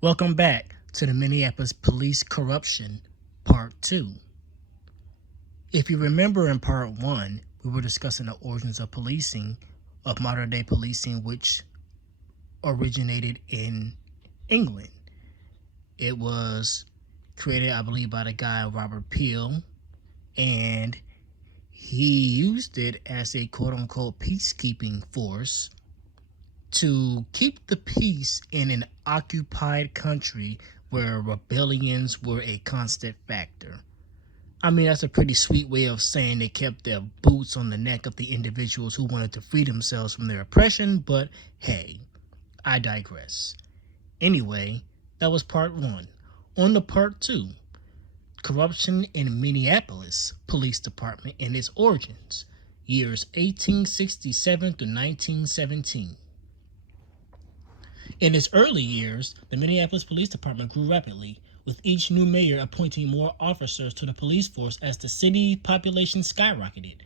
Welcome back to the Minneapolis Police Corruption Part 2. If you remember in Part 1, we were discussing the origins of policing, of modern day policing, which originated in England. It was created, I believe, by the guy Robert Peel, and he used it as a quote unquote peacekeeping force to keep the peace in an occupied country where rebellions were a constant factor. I mean, that's a pretty sweet way of saying they kept their boots on the neck of the individuals who wanted to free themselves from their oppression, but hey, I digress. Anyway, that was part 1. On to part 2, corruption in Minneapolis Police Department and its origins, years 1867 to 1917. In its early years, the Minneapolis Police Department grew rapidly, with each new mayor appointing more officers to the police force as the city population skyrocketed.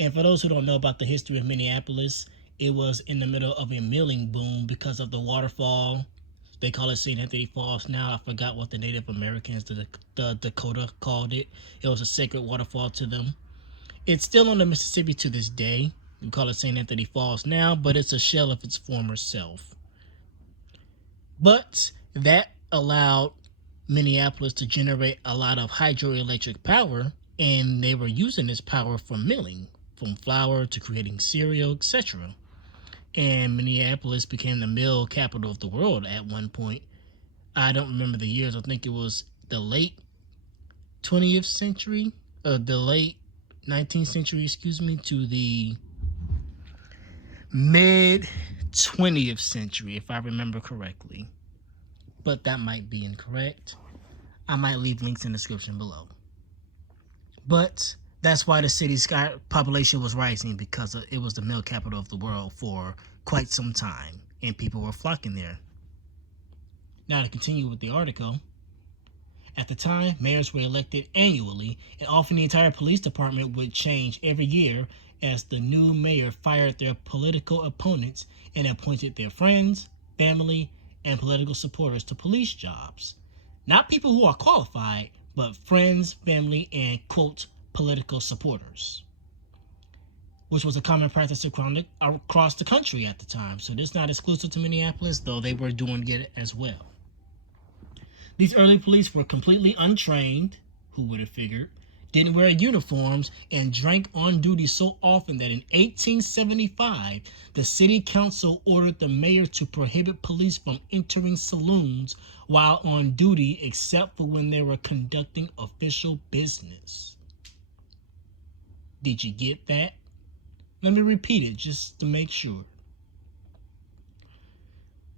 And for those who don't know about the history of Minneapolis, it was in the middle of a milling boom because of the waterfall. They call it St. Anthony Falls now. I forgot what the Native Americans, the Dakota, called it. It was a sacred waterfall to them. It's still on the Mississippi to this day. We call it St. Anthony Falls now, but it's a shell of its former self. But that allowed Minneapolis to generate a lot of hydroelectric power, and they were using this power for milling, from flour to creating cereal, etc. And Minneapolis became the mill capital of the world at one point. I don't remember the years. I think it was the late 20th century, the late 19th century, to the mid 20th century, if I remember correctly. But that might be incorrect. I might leave links in the description below. But that's why the city's population was rising, because it was the mill capital of the world for quite some time, and people were flocking there. Now to continue with the article. At the time, mayors were elected annually, and often the entire police department would change every year as the new mayor fired their political opponents and appointed their friends, family, and political supporters to police jobs. Not people who are qualified, but friends, family, and, quote, political supporters, which was a common practice across the country at the time. So this is not exclusive to Minneapolis, though they were doing it as well. These early police were completely untrained, who would have figured, didn't wear uniforms, and drank on duty so often that in 1875, the city council ordered the mayor to prohibit police from entering saloons while on duty except for when they were conducting official business. Did you get that? Let me repeat it just to make sure.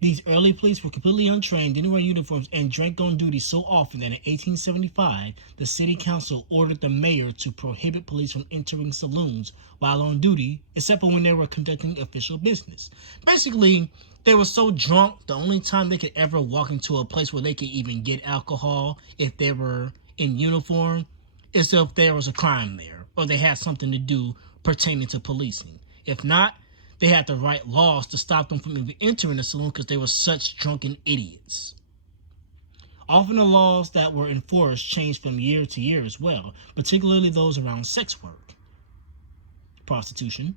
These early police were completely untrained, didn't wear uniforms, and drank on duty so often that in 1875, the city council ordered the mayor to prohibit police from entering saloons while on duty, except for when they were conducting official business. Basically, they were so drunk, the only time they could ever walk into a place where they could even get alcohol if they were in uniform is if there was a crime there, or they had something to do pertaining to policing. If not, they had to write laws to stop them from even entering the saloon because they were such drunken idiots. Often the laws that were enforced changed from year to year as well, particularly those around sex work, prostitution.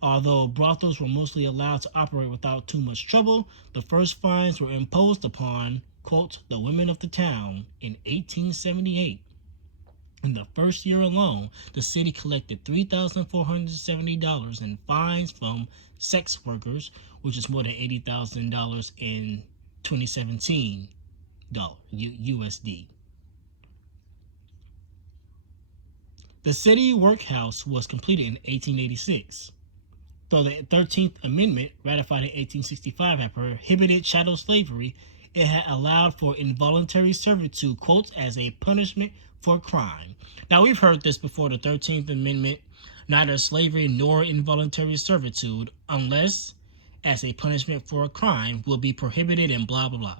Although brothels were mostly allowed to operate without too much trouble, the first fines were imposed upon, quote, the women of the town in 1878. In the first year alone, the city collected $3,470 in fines from sex workers, which is more than $80,000 in 2017 USD. The city workhouse was completed in 1886. Though the 13th Amendment, ratified in 1865, had prohibited chattel slavery, it had allowed for involuntary servitude, quote, as a punishment for crime. Now, we've heard this before, the 13th Amendment, neither slavery nor involuntary servitude, unless as a punishment for a crime, will be prohibited and blah, blah, blah.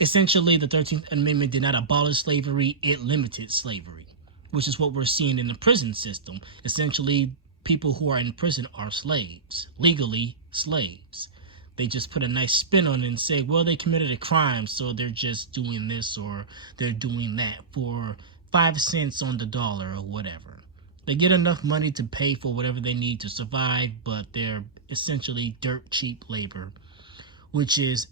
Essentially, the 13th Amendment did not abolish slavery, it limited slavery, which is what we're seeing in the prison system. Essentially, people who are in prison are slaves, legally slaves. they just put a nice spin on it and say, well, they committed a crime, so they're just doing this or they're doing that for 5 cents on the dollar or whatever. They get enough money to pay for whatever they need to survive, but they're essentially dirt cheap labor, which is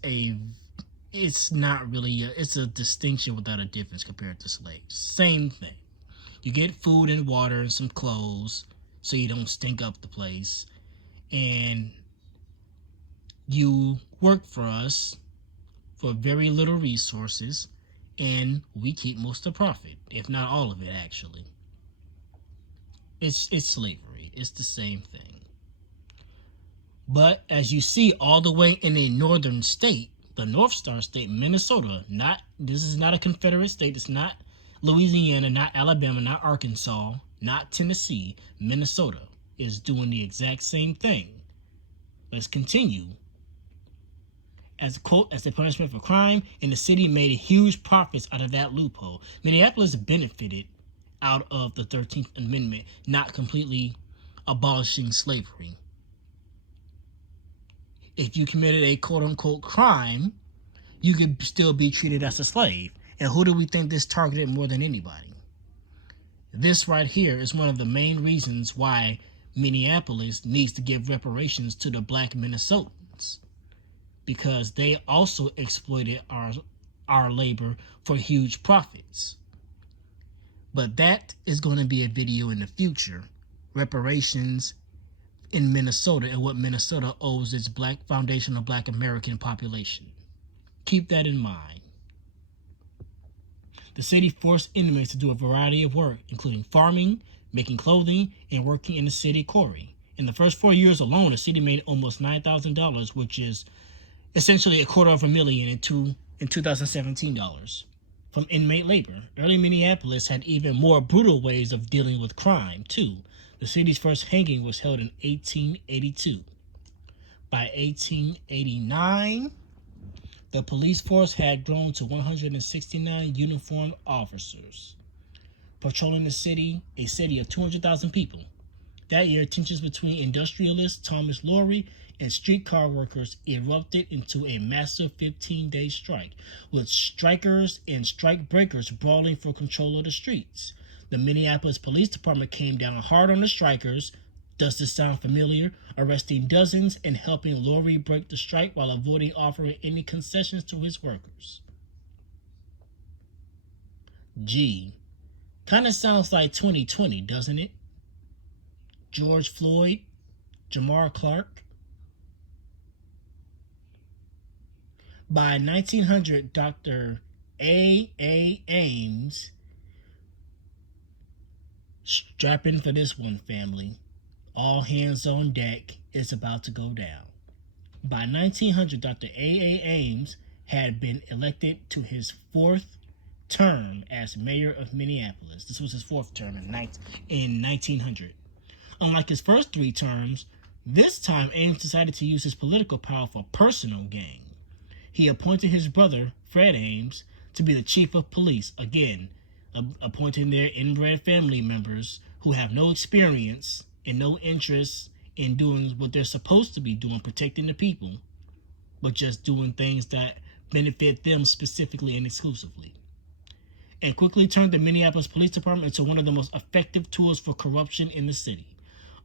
it's not really it's a distinction without a difference compared to slaves. Same thing. You get food and water and some clothes so you don't stink up the place, and you work for us for very little resources, and we keep most of the profit, if not all of it, actually. It's slavery. It's the same thing. But as you see, all the way in a northern state, the North Star state, Minnesota, this is not a Confederate state. It's not Louisiana, not Alabama, not Arkansas, not Tennessee. Minnesota is doing the exact same thing. Let's continue. As a punishment for crime, and the city made huge profits out of that loophole. Minneapolis benefited out of the 13th Amendment not completely abolishing slavery. If you committed a quote-unquote crime, you could still be treated as a slave. And who do we think this targeted more than anybody? This right here is one of the main reasons why Minneapolis needs to give reparations to the black Minnesotans, because they also exploited our labor for huge profits. But that is going to be a video in the future. Reparations in Minnesota and what Minnesota owes its foundational black American population. Keep that in mind. The city forced inmates to do a variety of work, including farming, making clothing, and working in the city quarry. In the first 4 years alone, the city made almost $9,000, which is essentially $250,000 in 2017 dollars from inmate labor. Early Minneapolis had even more brutal ways of dealing with crime, too. The city's first hanging was held in 1882. By 1889, the police force had grown to 169 uniformed officers, patrolling the city, a city of 200,000 people. That year, tensions between industrialist Thomas Lowry and streetcar workers erupted into a massive 15-day strike, with strikers and strike breakers brawling for control of the streets. The Minneapolis Police Department came down hard on the strikers. Does this sound familiar? Arresting dozens and helping Lowry break the strike while avoiding offering any concessions to his workers. Gee, kind of sounds like 2020, doesn't it? George Floyd, Jamar Clark. By 1900, Dr. A. Ames, strap in for this one, family. All hands on deck, it's about to go down. By 1900, Dr. A. Ames had been elected to his 4th term as mayor of Minneapolis. This was his 4th term in 1900. Unlike his first 3 terms, this time Ames decided to use his political power for personal gain. He appointed his brother, Fred Ames, to be the chief of police, again, appointing their inbred family members who have no experience and no interest in doing what they're supposed to be doing, protecting the people, but just doing things that benefit them specifically and exclusively. And quickly turned the Minneapolis Police Department into one of the most effective tools for corruption in the city.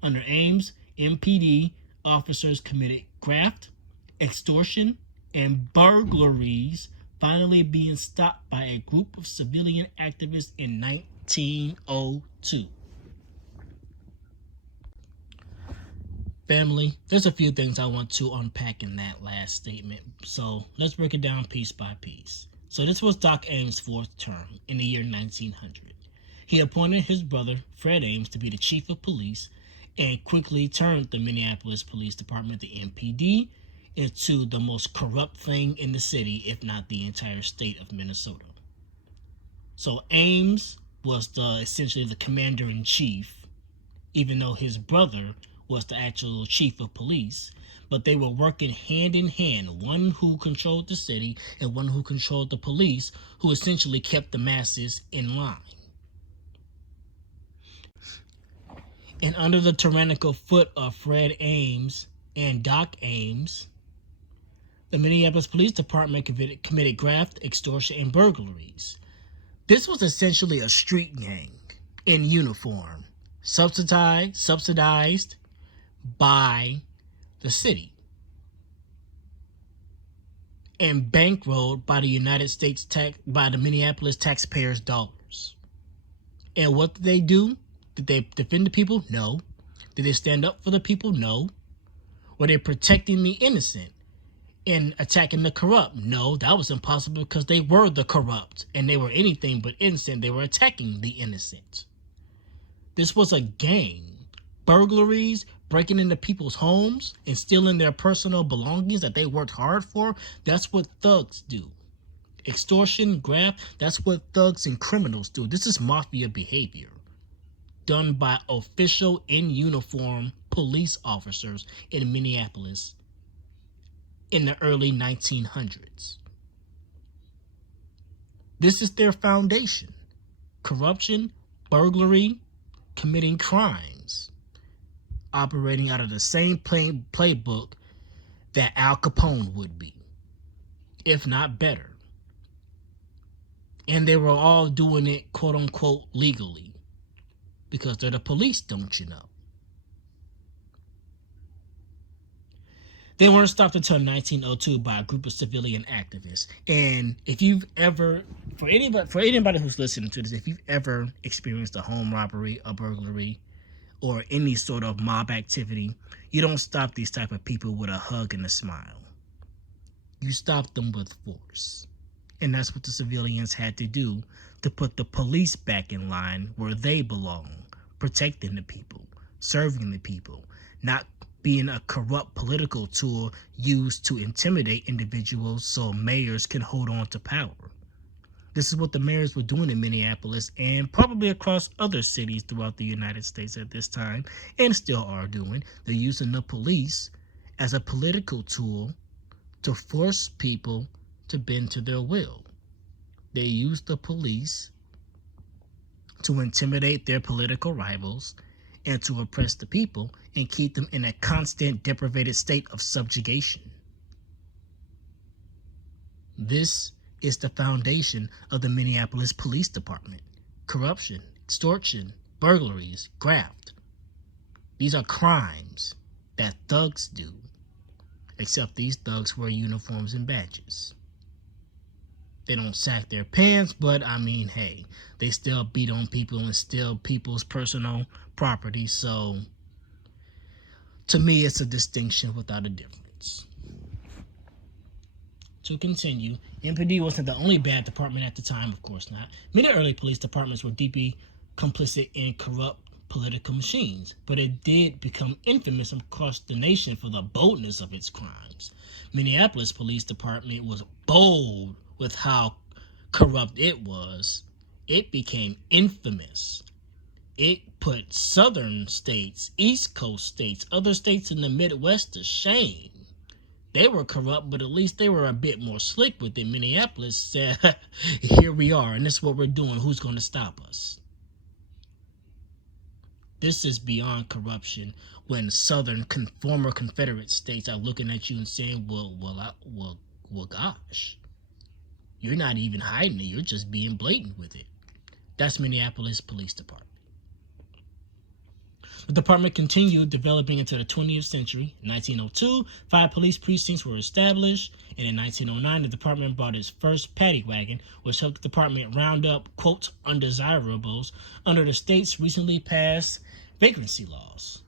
Under Ames, MPD officers committed graft, extortion, and burglaries, finally being stopped by a group of civilian activists in 1902. Family, there's a few things I want to unpack in that last statement, so let's break it down piece by piece. So this was Doc Ames' 4th term in the year 1900. He appointed his brother, Fred Ames, to be the chief of police, and quickly turned the Minneapolis Police Department, the MPD, into the most corrupt thing in the city, if not the entire state of Minnesota. So Ames was essentially the commander-in-chief, even though his brother was the actual chief of police, but they were working hand in hand, one who controlled the city and one who controlled the police, who essentially kept the masses in line. And under the tyrannical foot of Fred Ames and Doc Ames, the Minneapolis Police Department committed graft, extortion, and burglaries. This was essentially a street gang in uniform, subsidized by the city and bankrolled by the Minneapolis taxpayers' dollars. And what did they do? Did they defend the people? No. Did they stand up for the people? No. Were they protecting the innocent and attacking the corrupt? No, that was impossible because they were the corrupt and they were anything but innocent. They were attacking the innocent. This was a gang. Burglaries, breaking into people's homes and stealing their personal belongings that they worked hard for. That's what thugs do. Extortion, graft, that's what thugs and criminals do. This is mafia behavior done by official in uniform police officers in Minneapolis in the early 1900s. This is their foundation. Corruption, burglary, committing crimes, operating out of the same playbook that Al Capone would be, if not better. And they were all doing it, quote unquote, legally, because they're the police, don't you know? They weren't stopped until 1902 by a group of civilian activists. And if you've ever, for anybody who's listening to this, if you've ever experienced a home robbery, a burglary, or any sort of mob activity, you don't stop these type of people with a hug and a smile. You stop them with force. And that's what the civilians had to do to put the police back in line where they belong, protecting the people, serving the people, not being a corrupt political tool used to intimidate individuals so mayors can hold on to power. This is what the mayors were doing in Minneapolis and probably across other cities throughout the United States at this time, and still are doing. They're using the police as a political tool to force people to bend to their will. They use the police to intimidate their political rivals and to oppress the people and keep them in a constant deprived state of subjugation. This is the foundation of the Minneapolis Police Department. Corruption, extortion, burglaries, graft. These are crimes that thugs do, except these thugs wear uniforms and badges. They don't sack their pants, but I mean, hey, they still beat on people and steal people's personal property. So, to me, it's a distinction without a difference. To continue, MPD wasn't the only bad department at the time, of course not. Many early police departments were deeply complicit in corrupt political machines, but it did become infamous across the nation for the boldness of its crimes. Minneapolis Police Department was bold with how corrupt it was. It became infamous. It put southern states, East Coast states, other states in the Midwest to shame. They were corrupt, but at least they were a bit more slick with it. Minneapolis said, here we are, and this is what we're doing. Who's going to stop us? This is beyond corruption when southern former Confederate states are looking at you and saying, well, gosh, you're not even hiding it. You're just being blatant with it. That's Minneapolis Police Department. The department continued developing into the 20th century. In 1902, 5 police precincts were established, and in 1909, the department bought its first paddy wagon, which helped the department round up, quote, undesirables under the state's recently passed vagrancy laws.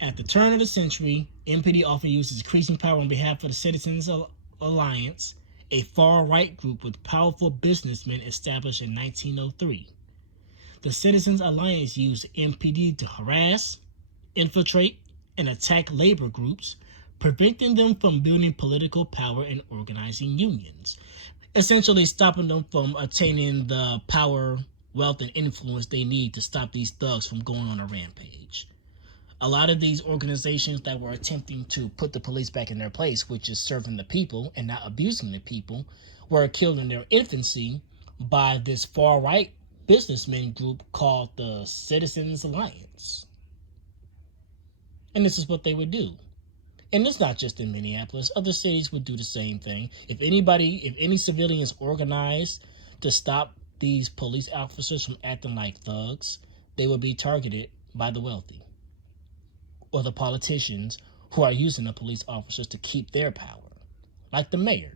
At the turn of the century, MPD often used its increasing power on behalf of the Citizens Alliance, a far-right group with powerful businessmen established in 1903. The Citizens Alliance used MPD to harass, infiltrate, and attack labor groups, preventing them from building political power and organizing unions, essentially stopping them from attaining the power, wealth, and influence they need to stop these thugs from going on a rampage. A lot of these organizations that were attempting to put the police back in their place, which is serving the people and not abusing the people, were killed in their infancy by this far-right businessman group called the Citizens Alliance. And this is what they would do. And it's not just in Minneapolis. Other cities would do the same thing. If any civilians organized to stop these police officers from acting like thugs, they would be targeted by the wealthy or the politicians who are using the police officers to keep their power, like the mayor.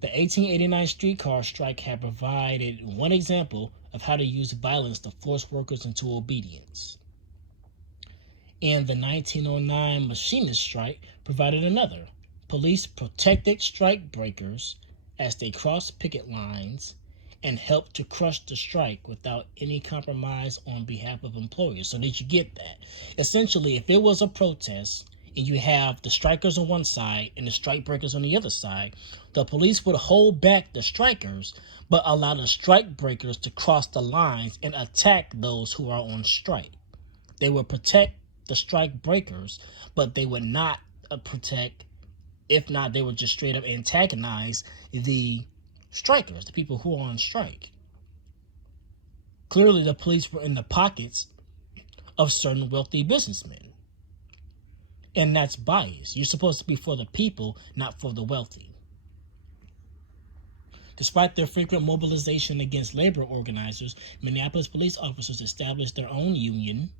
The 1889 streetcar strike had provided one example of how to use violence to force workers into obedience. And the 1909 machinist strike provided another. Police protected strike breakers as they crossed picket lines and helped to crush the strike without any compromise on behalf of employers. So did you get that? Essentially, if it was a protest and you have the strikers on one side and the strike breakers on the other side, the police would hold back the strikers but allow the strike breakers to cross the lines and attack those who are on strike. They would protect the strike breakers, but they would not protect, if not, they would just straight up antagonize the strikers, the people who are on strike. Clearly, the police were in the pockets of certain wealthy businessmen. And that's bias. You're supposed to be for the people, not for the wealthy. Despite their frequent mobilization against labor organizers, Minneapolis police officers established their own union,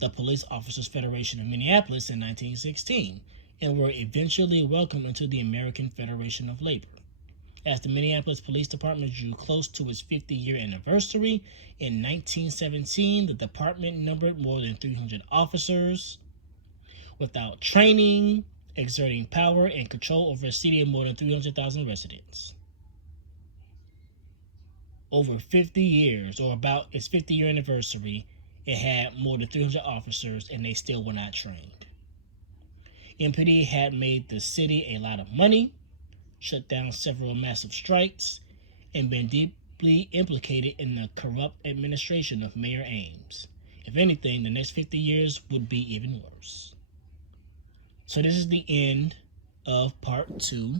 the Police Officers Federation of Minneapolis, in 1916, and were eventually welcomed into the American Federation of Labor. As the Minneapolis Police Department drew close to its 50-year anniversary, in 1917, the department numbered more than 300 officers. Without training, exerting power and control over a city of more than 300,000 residents. Over 50 years, or about its 50-year anniversary, it had more than 300 officers, and they still were not trained. MPD had made the city a lot of money, shut down several massive strikes, and been deeply implicated in the corrupt administration of Mayor Ames. If anything, the next 50 years would be even worse. So this is the end of part 2.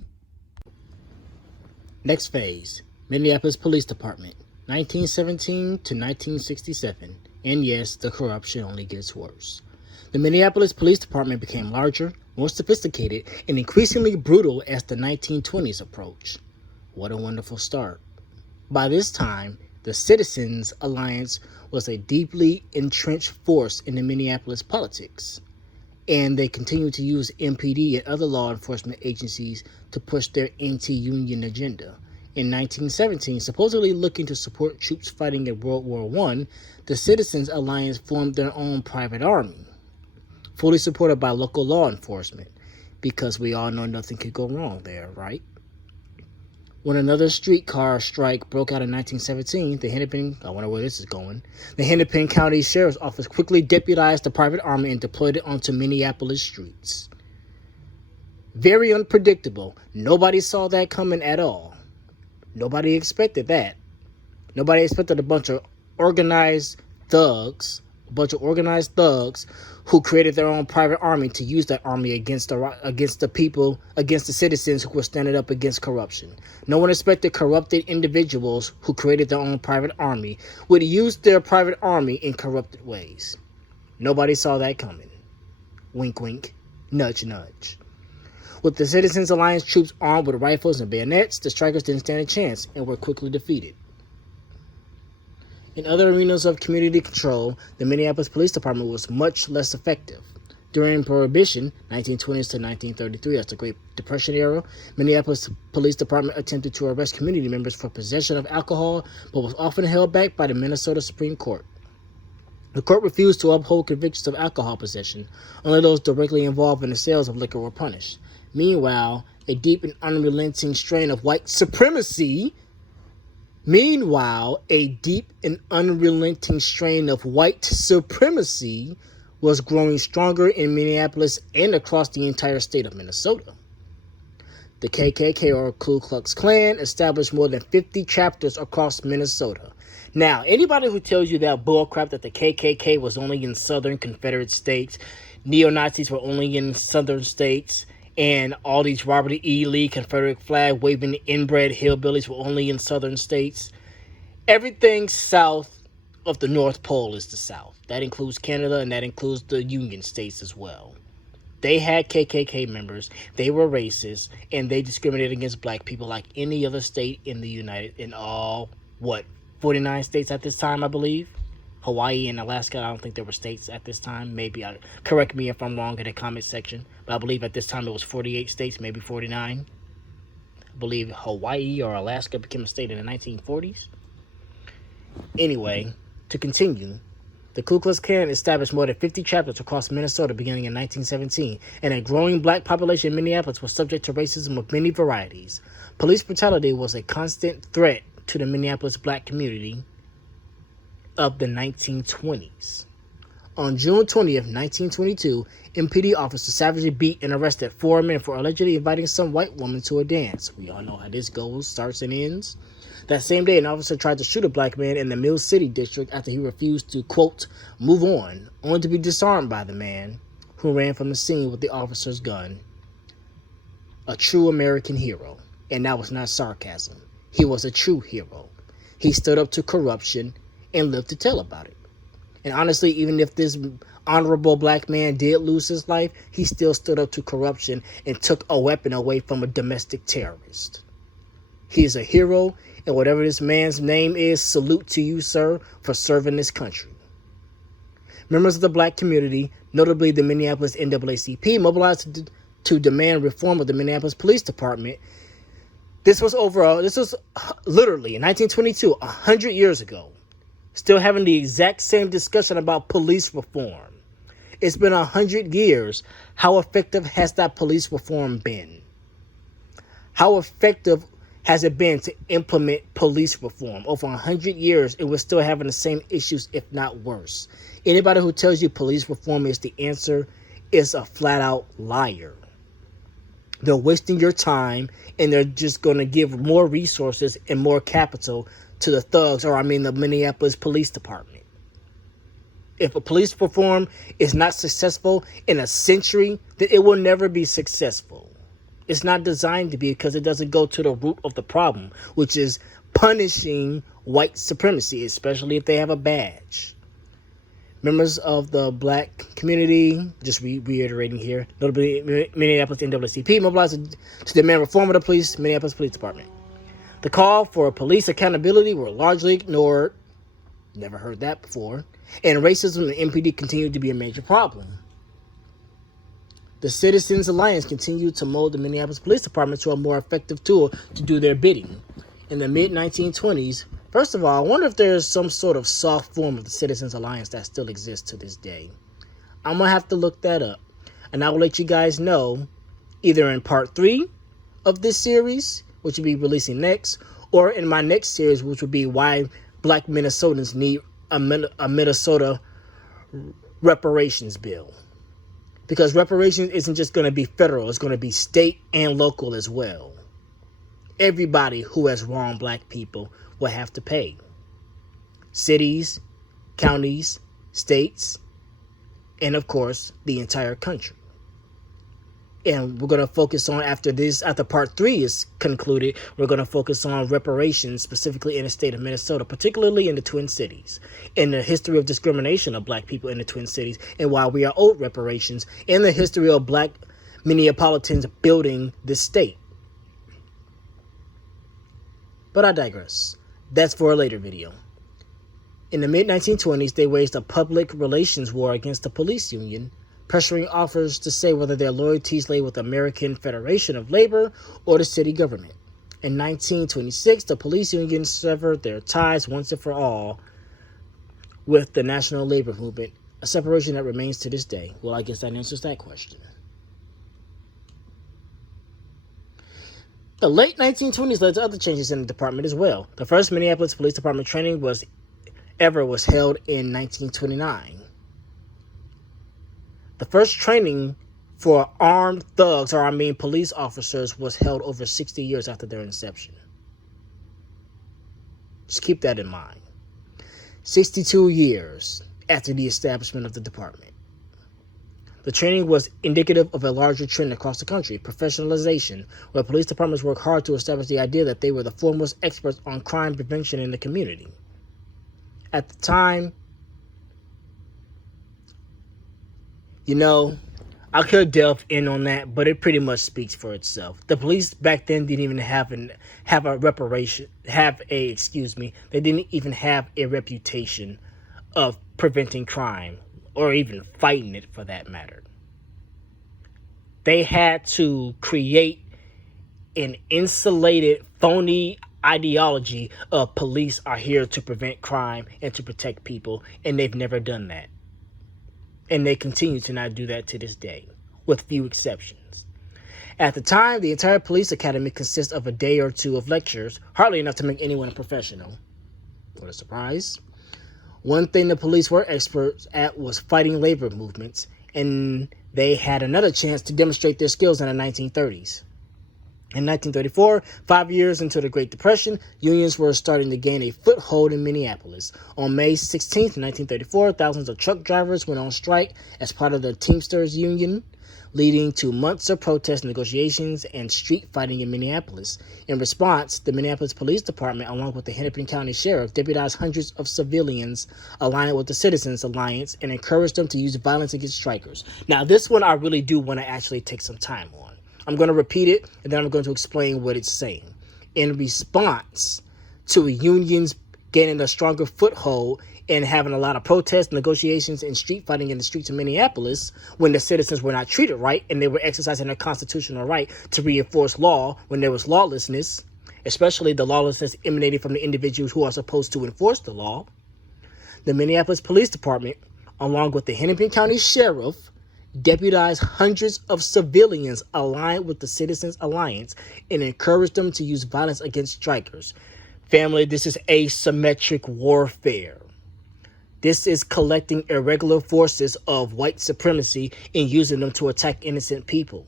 Next phase, Minneapolis Police Department, 1917 to 1967. And yes, the corruption only gets worse. The Minneapolis Police Department became larger, more sophisticated, and increasingly brutal as the 1920s approached. What a wonderful start. By this time, the Citizens Alliance was a deeply entrenched force in the Minneapolis politics, and they continued to use MPD and other law enforcement agencies to push their anti-union agenda. In 1917, supposedly looking to support troops fighting in World War I, the Citizens Alliance formed their own private army, fully supported by local law enforcement, because we all know nothing could go wrong there, right? When another streetcar strike broke out in 1917, the Hennepin County Sheriff's Office quickly deputized the private army and deployed it onto Minneapolis streets. Very unpredictable. Nobody saw that coming at all. Nobody expected that. Nobody expected a bunch of organized thugs who created their own private army to use that army against the people, against the citizens who were standing up against corruption. No one expected corrupted individuals who created their own private army would use their private army in corrupted ways. Nobody saw that coming. Wink, wink. Nudge, nudge. With the Citizens Alliance troops armed with rifles and bayonets, the strikers didn't stand a chance and were quickly defeated. In other arenas of community control, the Minneapolis Police Department was much less effective. During Prohibition, 1920s to 1933, that's the Great Depression era, Minneapolis Police Department attempted to arrest community members for possession of alcohol, but was often held back by the Minnesota Supreme Court. The court refused to uphold convictions of alcohol possession. Only those directly involved in the sales of liquor were punished. Meanwhile, a deep and unrelenting strain of white supremacy was growing stronger in Minneapolis and across the entire state of Minnesota. The KKK, or Ku Klux Klan, established more than 50 chapters across Minnesota. Now, anybody who tells you that bullcrap that the KKK was only in southern Confederate states, neo-Nazis were only in southern states, and all these Robert E. Lee Confederate flag waving inbred hillbillies were only in southern states. Everything south of the North Pole is the South. That includes Canada, and that includes the Union states as well. They had KKK members. They were racist, and they discriminated against black people like any other state in the in all, 49 states at this time, I believe. Hawaii and Alaska, I don't think there were states at this time. Maybe, correct me if I'm wrong in the comment section, but I believe at this time it was 48 states, maybe 49. I believe Hawaii or Alaska became a state in the 1940s. Anyway, to continue, the Ku Klux Klan established more than 50 chapters across Minnesota beginning in 1917, and a growing black population in Minneapolis was subject to racism of many varieties. Police brutality was a constant threat to the Minneapolis black community of the 1920s. On June 20th, 1922, MPD officers savagely beat and arrested 4 men for allegedly inviting some white woman to a dance. We all know how this goes, starts and ends. That same day, an officer tried to shoot a black man in the Mill City district after he refused to, quote, move on, only to be disarmed by the man who ran from the scene with the officer's gun. A true American hero. And that was not sarcasm. He was a true hero. He stood up to corruption and lived to tell about it. And honestly, even if this honorable black man did lose his life, he still stood up to corruption and took a weapon away from a domestic terrorist. He is a hero, and whatever this man's name is, salute to you, sir, for serving this country. Members of the black community, notably the Minneapolis NAACP, mobilized to demand reform of the Minneapolis Police Department. This was literally in 1922, 100 years ago. Still having the exact same discussion about police reform. It's been 100 years. How effective has that police reform been? How effective has it been to implement police reform? Over 100 years, and we're still having the same issues, if not worse. Anybody who tells you police reform is the answer is a flat-out liar. They're wasting your time, and they're just going to give more resources and more capital to the thugs, the Minneapolis Police Department. If a police reform is not successful in a century, then it will never be successful. It's not designed to be, because it doesn't go to the root of the problem, which is punishing white supremacy, especially if they have a badge. Members of the black community, just reiterating here, notably Minneapolis NAACP, mobilized to demand reform of the Minneapolis Police Department. The call for police accountability were largely ignored. Never heard that before. And racism in the MPD continued to be a major problem. The Citizens Alliance continued to mold the Minneapolis Police Department to a more effective tool to do their bidding. In the mid-1920s, first of all, I wonder if there's some sort of soft form of the Citizens Alliance that still exists to this day. I'm going to have to look that up. And I will let you guys know either in part 3 of this series, which will be releasing next, or in my next series, which will be why black Minnesotans need a Minnesota reparations bill. Because reparations isn't just going to be federal, it's going to be state and local as well. Everybody who has wronged black people will have to pay. Cities, counties, states, and of course, the entire country. And we're going to focus on, after part 3 is concluded, we're going to focus on reparations, specifically in the state of Minnesota, particularly in the Twin Cities, in the history of discrimination of black people in the Twin Cities, and why we are owed reparations, and the history of black Minneapolitans building this state. But I digress. That's for a later video. In the mid-1920s, they waged a public relations war against the police union, pressuring officers to say whether their loyalties lay with the American Federation of Labor or the city government. In 1926, the police union severed their ties once and for all with the National Labor Movement, a separation that remains to this day. Well, I guess that answers that question. The late 1920s led to other changes in the department as well. The first Minneapolis Police Department training was held in 1929. The first training for armed thugs, police officers, was held over 60 years after their inception. Just keep that in mind. 62 years after the establishment of the department. The training was indicative of a larger trend across the country, professionalization, where police departments work hard to establish the idea that they were the foremost experts on crime prevention in the community. At the time, I could delve in on that, but it pretty much speaks for itself. The police back then didn't even have a reparation have a excuse me. They didn't even have a reputation of preventing crime or even fighting it for that matter. They had to create an insulated, phony ideology of police are here to prevent crime and to protect people, and they've never done that. And they continue to not do that to this day, with few exceptions. At the time, the entire police academy consists of a day or two of lectures, hardly enough to make anyone a professional. What a surprise. One thing the police were experts at was fighting labor movements, and they had another chance to demonstrate their skills in the 1930s. In 1934, 5 years into the Great Depression, unions were starting to gain a foothold in Minneapolis. On May 16, 1934, thousands of truck drivers went on strike as part of the Teamsters Union, leading to months of protest, negotiations, and street fighting in Minneapolis. In response, the Minneapolis Police Department, along with the Hennepin County Sheriff, deputized hundreds of civilians aligned with the Citizens Alliance and encouraged them to use violence against strikers. Now, this one I really do want to actually take some time on. I'm going to repeat it, and then I'm going to explain what it's saying. In response to unions gaining a stronger foothold and having a lot of protests, negotiations, and street fighting in the streets of Minneapolis, when the citizens were not treated right and they were exercising their constitutional right to reinforce law when there was lawlessness, especially the lawlessness emanating from the individuals who are supposed to enforce the law, the Minneapolis Police Department, along with the Hennepin County Sheriff, deputized hundreds of civilians aligned with the Citizens Alliance and encouraged them to use violence against strikers. Family, this is asymmetric warfare. This is collecting irregular forces of white supremacy and using them to attack innocent people.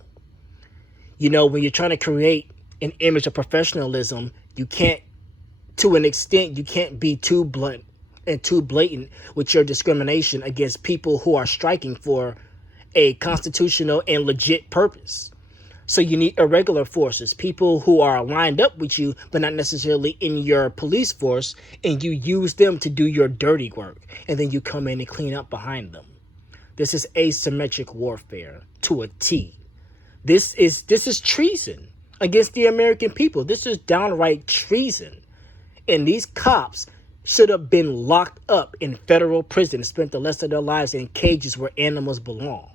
You know, when you're trying to create an image of professionalism, you can't, to an extent, you can't be too blunt and too blatant with your discrimination against people who are striking for a constitutional and legit purpose. So you need irregular forces, people who are lined up with you, but not necessarily in your police force, and you use them to do your dirty work, and then you come in and clean up behind them. This is asymmetric warfare to a T. This is treason against the American people. This is downright treason. And these cops should have been locked up in federal prison and spent the rest of their lives in cages where animals belong.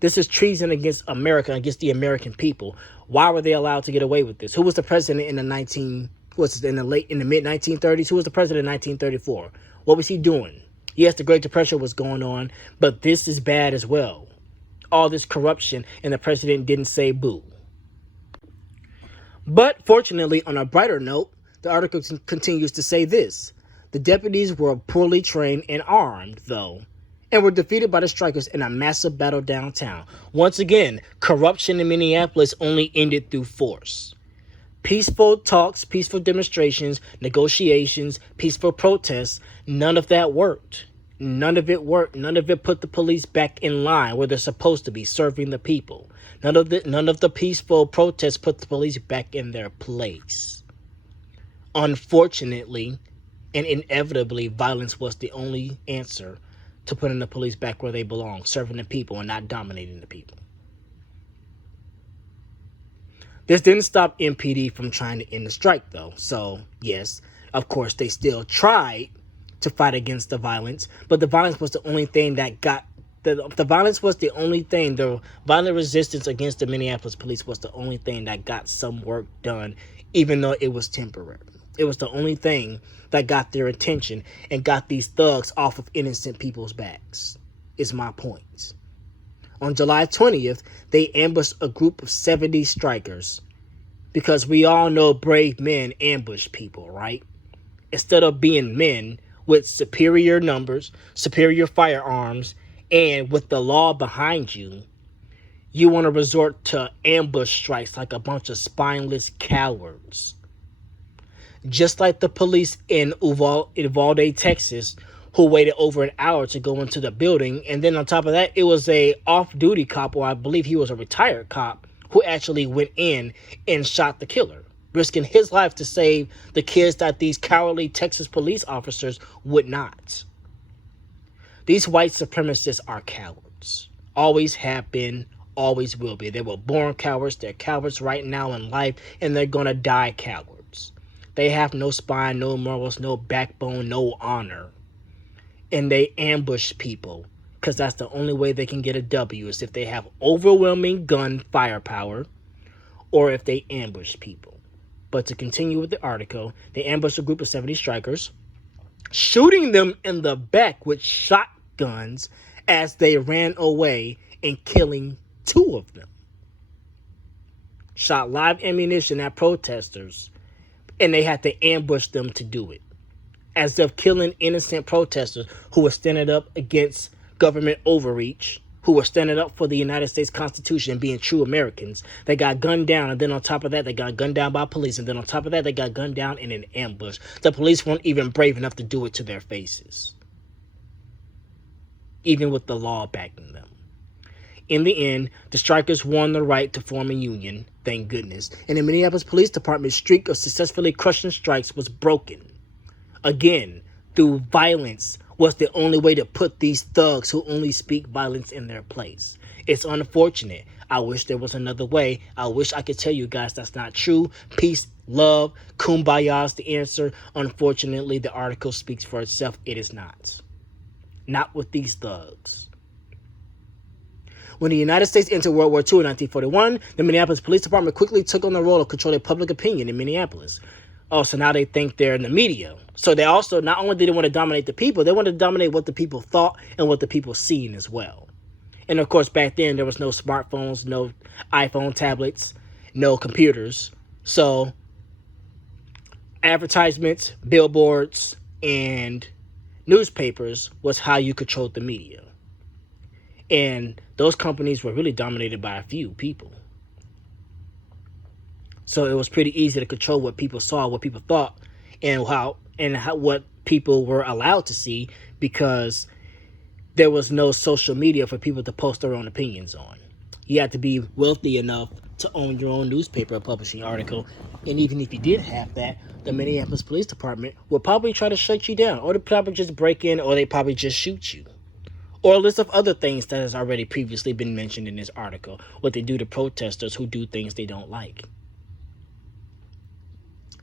This is treason against America, against the American people. Why were they allowed to get away with this? Who was the president in the mid 1930s? Who was the president in 1934? What was he doing? Yes, the Great Depression was going on, but this is bad as well. All this corruption, and the president didn't say boo. But fortunately, on a brighter note, the article continues to say this. The deputies were poorly trained and armed, though, and were defeated by the strikers in a massive battle downtown. Once again, corruption in Minneapolis only ended through force. Peaceful talks, peaceful demonstrations, negotiations, peaceful protests, none of that worked. None of it worked. None of it put the police back in line where they're supposed to be, serving the people. None of the peaceful protests put the police back in their place. Unfortunately and inevitably, violence was the only answer to putting the police back where they belong, serving the people and not dominating the people. This didn't stop MPD from trying to end the strike, though. So, yes, of course, they still tried to fight against the violence, but the violence was the only thing that got the violence was the only thing. The violent resistance against the Minneapolis police was the only thing that got some work done, even though it was temporary. It was the only thing that got their attention and got these thugs off of innocent people's backs, is my point. On July 20th, they ambushed a group of 70 strikers, because we all know brave men ambush people, right? Instead of being men with superior numbers, superior firearms, and with the law behind you, you want to resort to ambush strikes like a bunch of spineless cowards. Just like the police in Uvalde, Texas, who waited over an hour to go into the building. And then on top of that, it was a off-duty cop, or I believe he was a retired cop, who actually went in and shot the killer, risking his life to save the kids that these cowardly Texas police officers would not. These white supremacists are cowards. Always have been, always will be. They were born cowards. They're cowards right now in life, and they're going to die cowards. They have no spine, no morals, no backbone, no honor. And they ambush people, because that's the only way they can get a W, is if they have overwhelming gun firepower or if they ambush people. But to continue with the article, they ambushed a group of 70 strikers, shooting them in the back with shotguns as they ran away and killing 2 of them. Shot live ammunition at protesters, and they had to ambush them to do it, as if killing innocent protesters who were standing up against government overreach, who were standing up for the United States Constitution and being true Americans. They got gunned down, and then on top of that, they got gunned down by police, and then on top of that, they got gunned down in an ambush. The police weren't even brave enough to do it to their faces, even with the law backing them. In the end, the strikers won the right to form a union, thank goodness, and the Minneapolis Police Department's streak of successfully crushing strikes was broken. Again, through violence was the only way to put these thugs who only speak violence in their place. It's unfortunate. I wish there was another way. I wish I could tell you guys that's not true. Peace, love, kumbaya is the answer. Unfortunately, the article speaks for itself. It is not. Not with these thugs. When the United States entered World War II in 1941, the Minneapolis Police Department quickly took on the role of controlling public opinion in Minneapolis. Oh, so now they think they're in the media. So they also, not only did they want to dominate the people, they wanted to dominate what the people thought and what the people seen as well. And of course, back then, there was no smartphones, no iPhone tablets, no computers. So advertisements, billboards, and newspapers was how you controlled the media. And those companies were really dominated by a few people. So it was pretty easy to control what people saw, what people thought, and what people were allowed to see, because there was no social media for people to post their own opinions on. You had to be wealthy enough to own your own newspaper or publishing article. And even if you did have that, the Minneapolis Police Department would probably try to shut you down, or they'd probably just break in, or they'd probably just shoot you. Or a list of other things that has already previously been mentioned in this article, what they do to protesters who do things they don't like.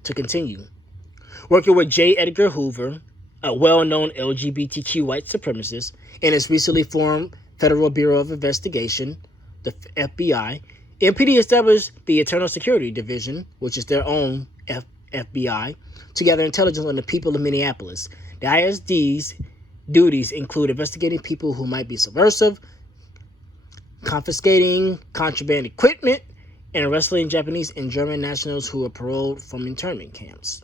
To continue, working with J. Edgar Hoover, a well-known LGBTQ white supremacist, in his recently formed Federal Bureau of Investigation, the FBI, MPD established the Internal Security Division, which is their own FBI, to gather intelligence on the people of Minneapolis. The ISD's duties include investigating people who might be subversive, confiscating contraband equipment, and arresting Japanese and German nationals who were paroled from internment camps.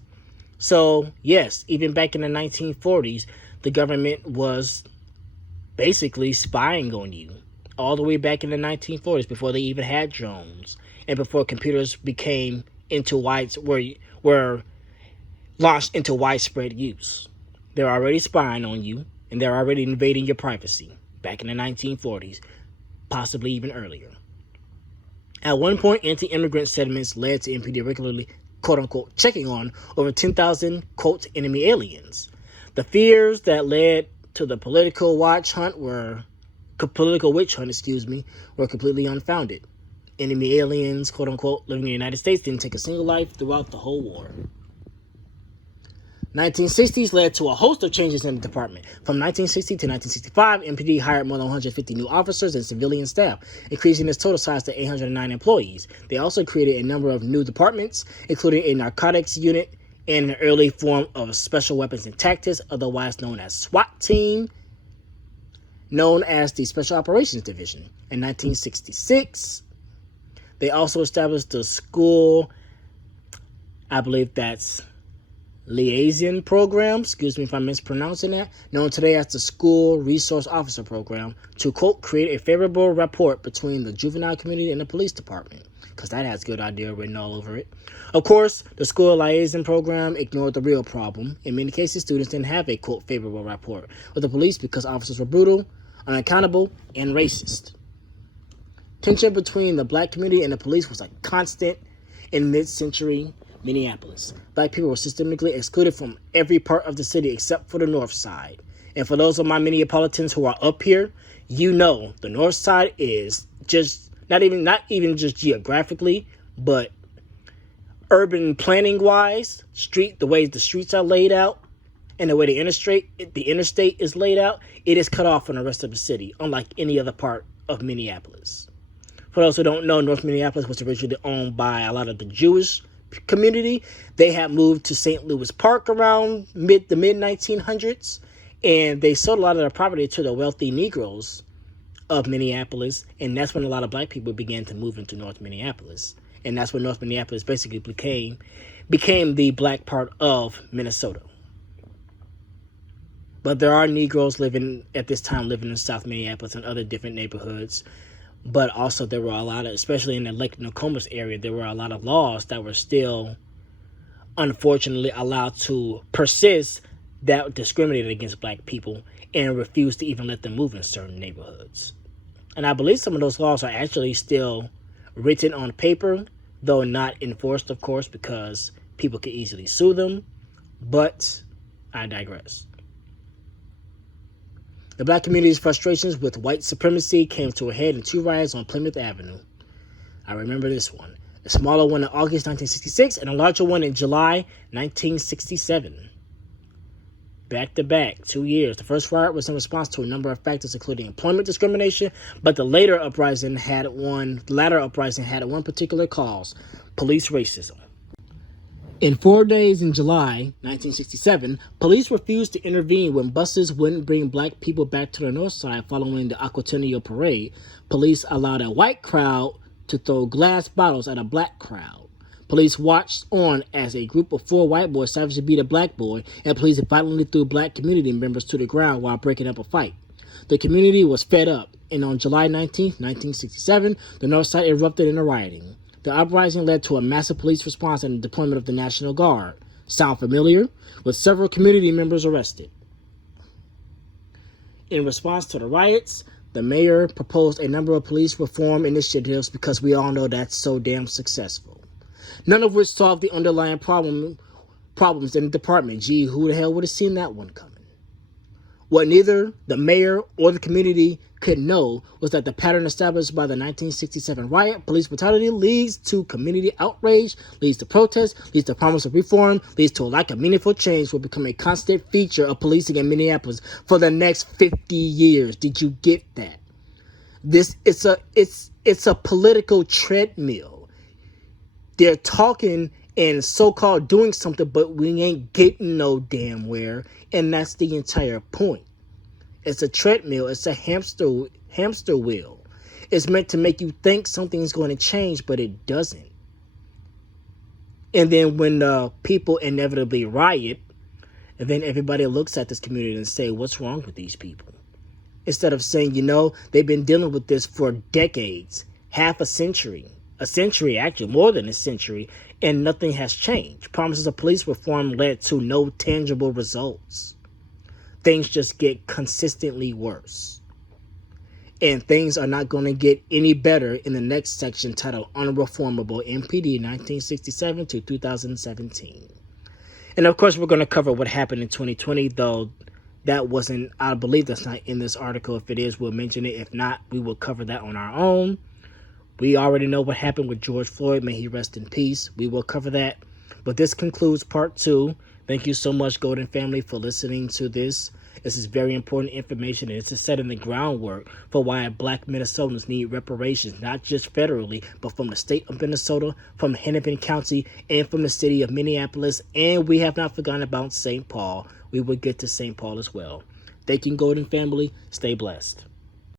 So, yes, even back in the 1940s, the government was basically spying on you. All the way back in the 1940s, before they even had drones, and before computers became were launched into widespread use. They're already spying on you, and they're already invading your privacy back in the 1940s, possibly even earlier. At one point, anti-immigrant sentiments led to MPD regularly, quote-unquote, checking on over 10,000, quote, enemy aliens. The fears that led to the political witch hunt were completely unfounded. Enemy aliens, quote-unquote, living in the United States didn't take a single life throughout the whole war. 1960s led to a host of changes in the department. From 1960 to 1965, MPD hired more than 150 new officers and civilian staff, increasing its total size to 809 employees. They also created a number of new departments, including a narcotics unit and an early form of special weapons and tactics, otherwise known as SWAT team, known as the Special Operations Division. In 1966, they also established the school, I believe that's liaison program, excuse me if I'm mispronouncing that, known today as the School Resource Officer Program, to, quote, create a favorable rapport between the juvenile community and the police department, because that has good idea written all over it. Of course, the School Liaison Program ignored the real problem. In many cases, students didn't have a, quote, favorable rapport with the police because officers were brutal, unaccountable, and racist. Tension between the black community and the police was a constant in mid-century Minneapolis. Black people were systemically excluded from every part of the city except for the north side. And for those of my Minneapolitans who are up here, you know the north side is just not even just geographically, but urban planning wise, the way the streets are laid out and the way the interstate is laid out, it is cut off from the rest of the city, unlike any other part of Minneapolis. For those who don't know, North Minneapolis was originally owned by a lot of the Jewish community. They had moved to St. Louis Park around the mid 1900s, and they sold a lot of their property to the wealthy Negroes of Minneapolis, and that's when a lot of black people began to move into North Minneapolis. And that's when North Minneapolis basically became the black part of Minnesota. But there are Negroes living in South Minneapolis and other different neighborhoods. But also there were a lot of, especially in the Lake Nokomis area, there were a lot of laws that were still, unfortunately, allowed to persist that discriminated against black people and refused to even let them move in certain neighborhoods. And I believe some of those laws are actually still written on paper, though not enforced, of course, because people could easily sue them. But I digress. The black community's frustrations with white supremacy came to a head in 2 riots on Plymouth Avenue. I remember this one. A smaller one in August 1966 and a larger one in July 1967. Back to back, 2 years. The first riot was in response to a number of factors, including employment discrimination, but the latter uprising had one particular cause: police racism. In 4 days in July 1967, police refused to intervene when buses wouldn't bring black people back to the north side following the Aquatennial Parade. Police allowed a white crowd to throw glass bottles at a black crowd. Police watched on as a group of 4 white boys savagely beat a black boy, and police violently threw black community members to the ground while breaking up a fight. The community was fed up, and on July 19, 1967, the north side erupted in a rioting. The uprising led to a massive police response and the deployment of the National Guard. Sound familiar? With several community members arrested. In response to the riots, the mayor proposed a number of police reform initiatives because we all know that's so damn successful. None of which solved the underlying problems in the department. Gee, who the hell would have seen that one coming? What neither the mayor or the community could know was that the pattern established by the 1967 riot, police brutality, leads to community outrage, leads to protests, leads to promise of reform, leads to a lack of meaningful change, will become a constant feature of policing in Minneapolis for the next 50 years. Did you get that? It's a political treadmill. They're talking and so-called doing something, but we ain't getting no damn where, and that's the entire point. It's a treadmill. It's a hamster wheel. It's meant to make you think something's going to change, but it doesn't. And then when the people inevitably riot, and then everybody looks at this community and say, what's wrong with these people? Instead of saying, they've been dealing with this for decades, half a century, actually more than a century, and nothing has changed. Promises of police reform led to no tangible results. Things just get consistently worse. And things are not going to get any better in the next section titled Unreformable MPD 1967 to 2017. And of course, we're going to cover what happened in 2020, though I believe that's not in this article. If it is, we'll mention it. If not, we will cover that on our own. We already know what happened with George Floyd. May he rest in peace. We will cover that. But this concludes part 2. Thank you so much, Golden Family, for listening to this. This is very important information, and it's setting the groundwork for why black Minnesotans need reparations, not just federally, but from the state of Minnesota, from Hennepin County, and from the city of Minneapolis. And we have not forgotten about St. Paul. We will get to St. Paul as well. Thank you, Golden Family. Stay blessed.